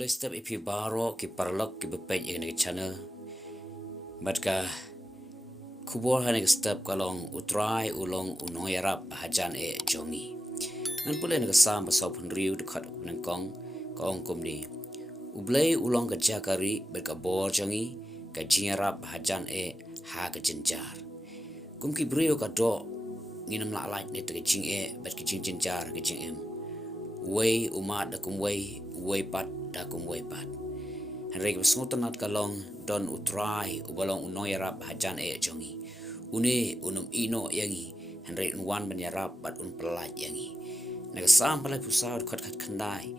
Boleh step ipi baro ki parlok ki bepej yang ni channel. Batka kubor hanek step kalong utrai ulong U Nongiarap hajan jongi. Ngan pula nak sam pasau pun riu dekat nengkong kong kumni. Ublay ulong ke jakari berkabor jongi ke jingarap hajan ha ke jenjar. Kum ki brio ka do nginam la light ni te jing bat ke jing jenjar ke jing Way umat da kum way pat da kum way pat. Henry ke smutanat kalong don utrai ubalong U Nongiarap hajan jongi. Une unum ino yangi Henry unwan banyarap bat un pelat yangi. Nagasam palai pusau kat kandai.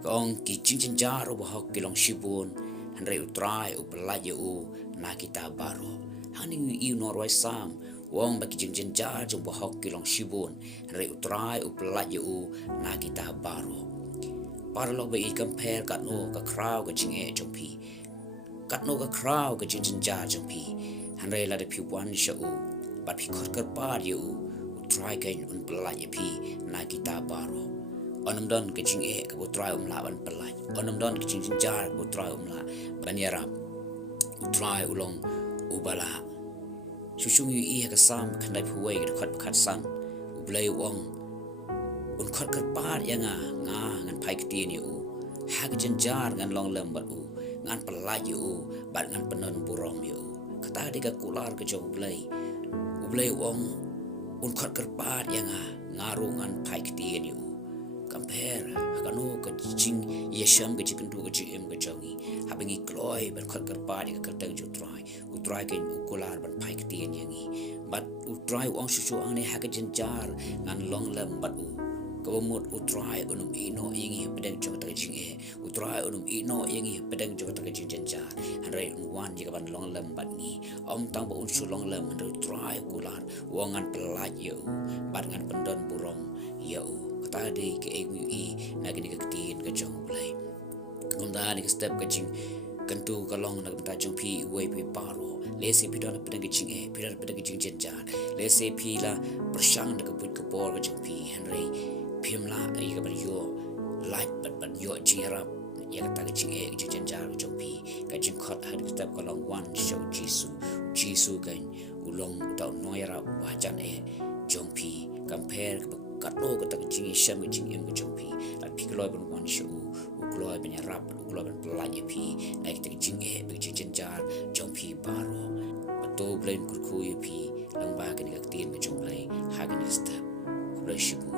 Kong ki cincin jaro bahok kilong shibun Henry utrai pelat u na kita baro. Haning iu norway sam wong baki cincin jar jong bahok kilong shibun Henry utrai pelat u na kita baro. Parlo be I compare kat no ka crowd ka jing jong pi. Kat no ka crowd ka cincin jar jong pi. Henry la de pi wan sha u bat pi kot kat par u try kain un pelat pi na kita baro. Onam don ke jing ke try la ban pelat. Onam don ke jing jar ke try la ban yarap. Try ulong ubala. Susung yu ka sam kandai puwai ke kat san. Ublay wong un kot kat par nga ngan pai ktin u. Ha ke jar ngan long lembat u. Ngan pelat u bat ngan penon burom u. Kata dia kular ke jong ublay wong un kot kerpat yang ngarungan pai ketien yu compare hakano ke jing yesham ke jikendu ke jim ke jongi habengi kloi ban kot kerpat ke kertang ju utrai ke ukular ban pai ketien yangi bat utrai wong susu angne ha ke jenjar ngan long lembat u kebumut utrai unum ino yangi pedang jong ta jing utrai unum ino yangi pedang jong ta jing jenjar hanrai unwan jika ban long lembat ni om tang ba unsu long lem hanrai utrai kular wongan pelat yu bat ngan pendon burong yu kata de ke egui na gini ke ketin ke jong play ngunda ni step ke jing kentu kalong nak benta jong pi wei pi paro lesi pi don pedang ke jing pi pedang ke jing jenjar lesi pi la bersang de ke but ke bor ke jong pi hanrai pimla ai ka yo light but yo jingarap ya kata ke jing ke jenjar ke jong pi ka jing khot had step kalong one show jisu kan ulong tau Nongiarap hajan jong pi compare ke kat lo kata ke jing sham ke jing ke jong pi la pi kloi ban one show kloi ban yarap kloi ban pelat pi naik ke jing ke jing jenjar jong pi baro betul blain kurku pi lang ba ke ni tin ke jong play ha ke ni step bless you